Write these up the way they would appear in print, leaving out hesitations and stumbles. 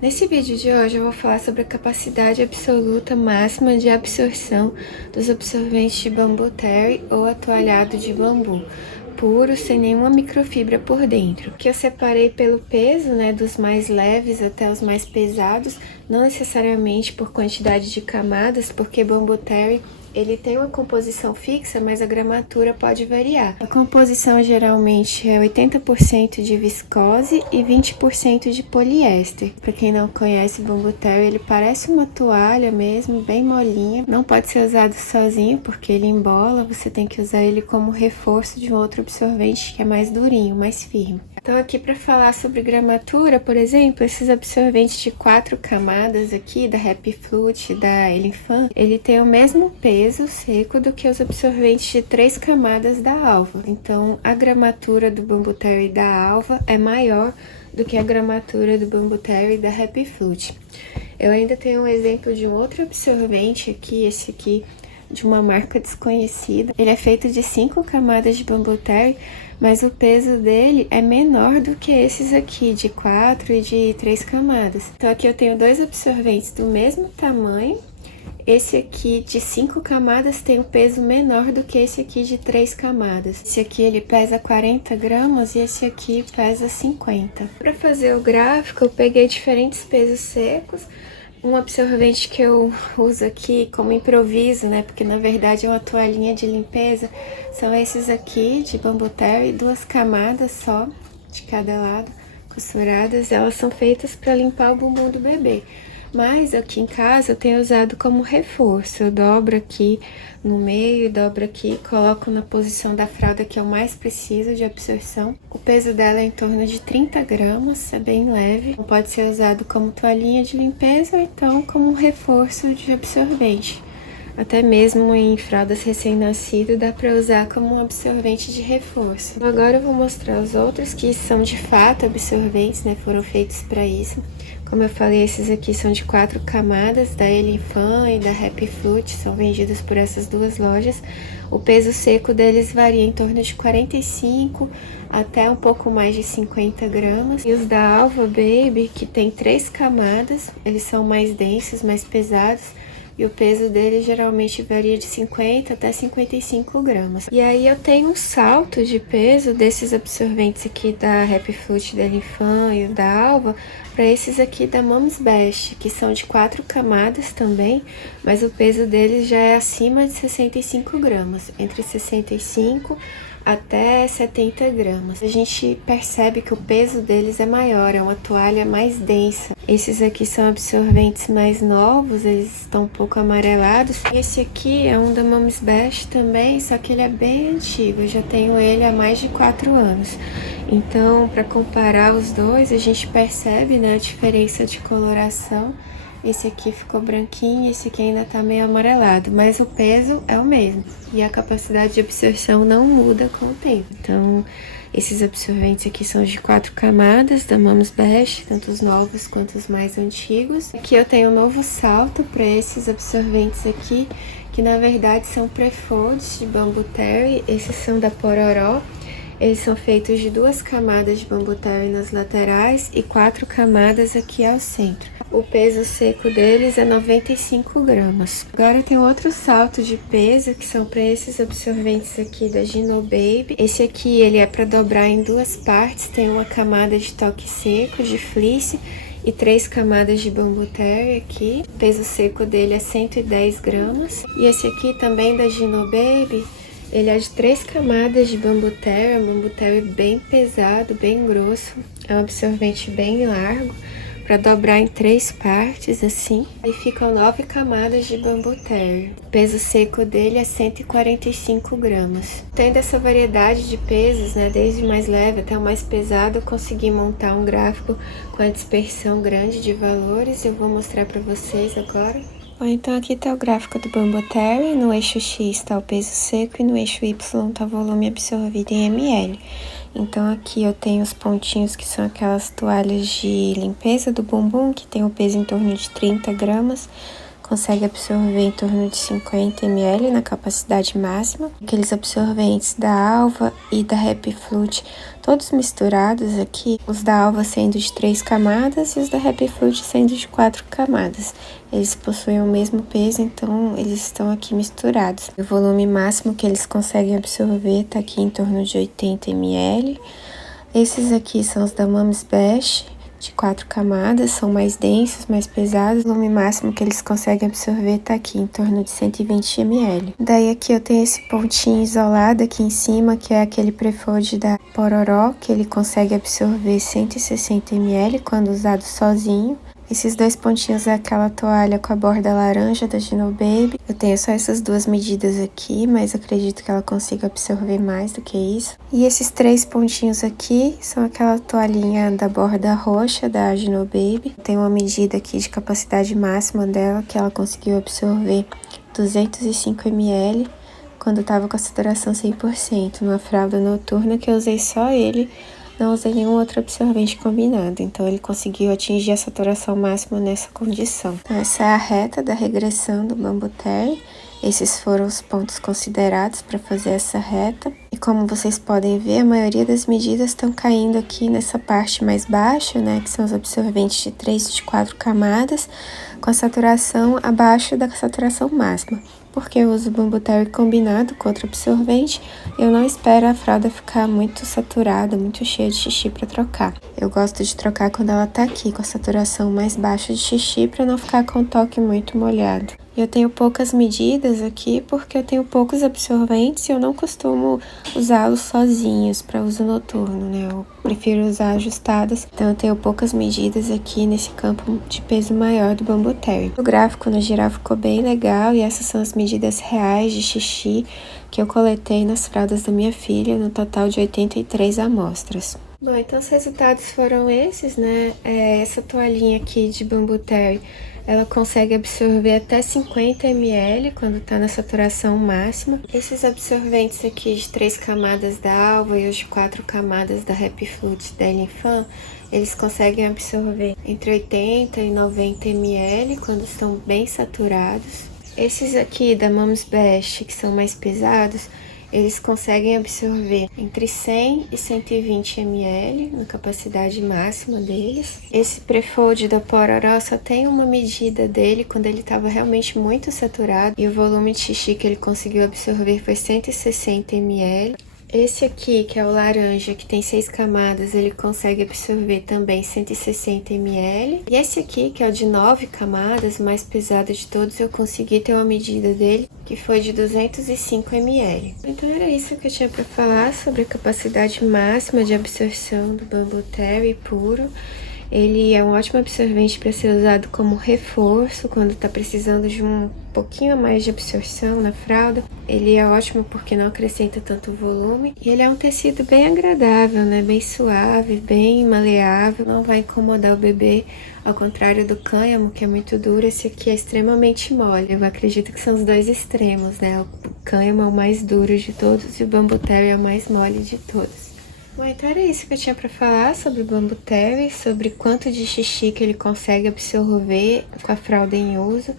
Nesse vídeo de hoje eu vou falar sobre a capacidade absoluta máxima de absorção dos absorventes de bambu terry ou atoalhado de bambu, puro, sem nenhuma microfibra por dentro. Que eu separei pelo peso, dos mais leves até os mais pesados, não necessariamente por quantidade de camadas, porque bambu terry ele tem uma composição fixa, mas a gramatura pode variar. A composição geralmente é 80% de viscose e 20% de poliéster. Para quem não conhece, bambu terry, ele parece uma toalha mesmo, bem molinha. Não pode ser usado sozinho, porque ele embola, você tem que usar ele como reforço de um outro absorvente que é mais durinho, mais firme. Então aqui para falar sobre gramatura, por exemplo, esses absorventes de 4 camadas aqui, da Happy Flute, da Elinfan, ele tem o mesmo peso seco do que os absorventes de 3 camadas da Alva. Então a gramatura do bambu terry da Alva é maior do que a gramatura do bambu terry da Happy Flute. Eu ainda tenho um exemplo de um outro absorvente aqui, esse aqui, de uma marca desconhecida. Ele é feito de 5 camadas de bambu terry, mas o peso dele é menor do que esses aqui, de 4 e de 3 camadas. Então aqui eu tenho dois absorventes do mesmo tamanho. Esse aqui de 5 camadas tem um peso menor do que esse aqui de 3 camadas. Esse aqui ele pesa 40 gramas e esse aqui pesa 50. Para fazer o gráfico eu peguei diferentes pesos secos. Um absorvente que eu uso aqui como improviso, porque na verdade é uma toalhinha de limpeza, são esses aqui de bambu terry, 2 camadas só de cada lado, costuradas. Elas são feitas para limpar o bumbum do bebê. Mas aqui em casa eu tenho usado como reforço. Eu dobro aqui no meio, dobro aqui, coloco na posição da fralda que eu mais preciso de absorção. O peso dela é em torno de 30 gramas, é bem leve. Pode ser usado como toalhinha de limpeza ou então como reforço de absorvente. Até mesmo em fraldas recém-nascidas dá para usar como um absorvente de reforço. Agora eu vou mostrar os outros que são de fato absorventes, foram feitos para isso. Como eu falei, esses aqui são de 4 camadas, da Elinfan e da Happy Flute, são vendidos por essas duas lojas. O peso seco deles varia em torno de 45 até um pouco mais de 50 gramas. E os da Alva Baby, que tem 3 camadas, eles são mais densos, mais pesados. E o peso dele geralmente varia de 50 até 55 gramas. E aí eu tenho um salto de peso desses absorventes aqui da Happy Flute, da Elinfan e o da Alva, para esses aqui da Mom's Best, que são de 4 camadas também, mas o peso deles já é acima de 65 gramas, entre 65 até 70 gramas. A gente percebe que o peso deles é maior, é uma toalha mais densa. Esses aqui são absorventes mais novos, eles estão um pouco amarelados. Esse aqui é um da Mom's Best também, só que ele é bem antigo, eu já tenho ele há mais de 4 anos. Então, para comparar os dois, a gente percebe, a diferença de coloração. Esse aqui ficou branquinho, esse aqui ainda tá meio amarelado, mas o peso é o mesmo. E a capacidade de absorção não muda com o tempo. Então, esses absorventes aqui são de 4 camadas, da Mom's Best, tanto os novos quanto os mais antigos. Aqui eu tenho um novo salto para esses absorventes aqui, que na verdade são pré-folds de bambu terry. Esses são da Pororó. Eles são feitos de 2 camadas de bambu terry nas laterais e 4 camadas aqui ao centro. O peso seco deles é 95 gramas. Agora tem outro salto de peso, que são para esses absorventes aqui da Gino Baby. Esse aqui ele é para dobrar em 2 partes, tem uma camada de toque seco, de fleece, e 3 camadas de bambu terry aqui. O peso seco dele é 110 gramas. E esse aqui também da Gino Baby, ele é de 3 camadas de bambu terry, um bambu terry bem pesado, bem grosso. É um absorvente bem largo, para dobrar em 3 partes, assim. E ficam 9 camadas de bambu terry. O peso seco dele é 145 gramas. Tendo essa variedade de pesos, desde o mais leve até o mais pesado, eu consegui montar um gráfico com a dispersão grande de valores. Eu vou mostrar para vocês agora. Bom, então aqui tá o gráfico do bambu terry. No eixo X tá o peso seco e no eixo Y tá o volume absorvido em ml. Então aqui eu tenho os pontinhos que são aquelas toalhas de limpeza do bumbum, que tem o peso em torno de 30 gramas, consegue absorver em torno de 50 ml na capacidade máxima. Aqueles absorventes da Alva e da Happy Flute, todos misturados aqui, os da Alva sendo de 3 camadas e os da Happy Flute sendo de 4 camadas. Eles possuem o mesmo peso, então eles estão aqui misturados. O volume máximo que eles conseguem absorver está aqui em torno de 80 ml. Esses aqui são os da Mams Best, de 4 camadas, são mais densos, mais pesados. O volume máximo que eles conseguem absorver tá aqui em torno de 120 ml. Daí aqui eu tenho esse pontinho isolado aqui em cima, que é aquele Prefold da Pororó, que ele consegue absorver 160 ml quando usado sozinho. Esses dois pontinhos é aquela toalha com a borda laranja da Gino Baby. Eu tenho só essas duas medidas aqui, mas acredito que ela consiga absorver mais do que isso. E esses 3 pontinhos aqui são aquela toalhinha da borda roxa da Gino Baby. Tem uma medida aqui de capacidade máxima dela, que ela conseguiu absorver 205 ml quando estava com a saturação 100%, numa fralda noturna que eu usei só ele. Não usei nenhum outro absorvente combinado, então ele conseguiu atingir a saturação máxima nessa condição. Então essa é a reta da regressão do Bambu Terry. Esses foram os pontos considerados para fazer essa reta. E como vocês podem ver, a maioria das medidas estão caindo aqui nessa parte mais baixa, né? Que são os absorventes de 3 e de 4 camadas, com a saturação abaixo da saturação máxima. Porque eu uso o Bambu Terry combinado com outro absorvente, eu não espero a fralda ficar muito saturada, muito cheia de xixi para trocar. Eu gosto de trocar quando ela tá aqui com a saturação mais baixa de xixi para não ficar com o toque muito molhado. Eu tenho poucas medidas aqui porque eu tenho poucos absorventes e eu não costumo usá-los sozinhos para uso noturno, né? Eu prefiro usar ajustadas, então eu tenho poucas medidas aqui nesse campo de peso maior do Bambu Terry. O gráfico no geral ficou bem legal e essas são as medidas reais de xixi que eu coletei nas fraldas da minha filha, no total de 83 amostras. Bom, então os resultados foram esses, né? Essa toalhinha aqui de Bambu Terry, ela consegue absorver até 50 ml quando tá na saturação máxima. Esses absorventes aqui de 3 camadas da Alva e os de 4 camadas da Happy Flute da Elinfan, eles conseguem absorver entre 80 e 90 ml quando estão bem saturados. Esses aqui da Mams Best, que são mais pesados, eles conseguem absorver entre 100 e 120 ml na capacidade máxima deles. Esse Prefold da Pororó só tem uma medida dele quando ele estava realmente muito saturado e o volume de xixi que ele conseguiu absorver foi 160 ml. Esse aqui, que é o laranja, que tem 6 camadas, ele consegue absorver também 160 ml. E esse aqui, que é o de 9 camadas, mais pesado de todos, eu consegui ter uma medida dele, que foi de 205 ml. Então era isso que eu tinha para falar sobre a capacidade máxima de absorção do Bambu Terry puro. Ele é um ótimo absorvente para ser usado como reforço quando está precisando de um pouquinho a mais de absorção na fralda. Ele é ótimo porque não acrescenta tanto volume. E ele é um tecido bem agradável, né? Bem suave, bem maleável. Não vai incomodar o bebê, ao contrário do cânhamo, que é muito duro. Esse aqui é extremamente mole. Eu acredito que são os dois extremos, né? O cânhamo é o mais duro de todos e o Bambu Terry é o mais mole de todos. Bom, então era isso que eu tinha para falar sobre o Bambu Terry, sobre quanto de xixi que ele consegue absorver com a fralda em uso.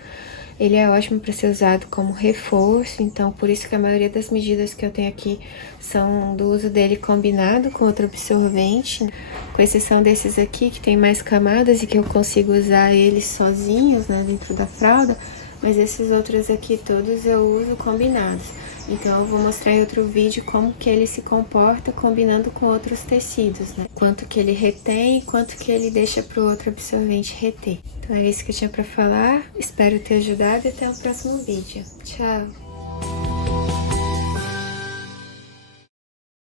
Ele é ótimo para ser usado como reforço, então por isso que a maioria das medidas que eu tenho aqui são do uso dele combinado com outro absorvente, com exceção desses aqui que tem mais camadas e que eu consigo usar eles sozinhos, né, dentro da fralda, mas esses outros aqui todos eu uso combinados. Então eu vou mostrar em outro vídeo como que ele se comporta combinando com outros tecidos, né? Quanto que ele retém e quanto que ele deixa para o outro absorvente reter. Então era isso que eu tinha para falar, espero ter ajudado e até o próximo vídeo. Tchau!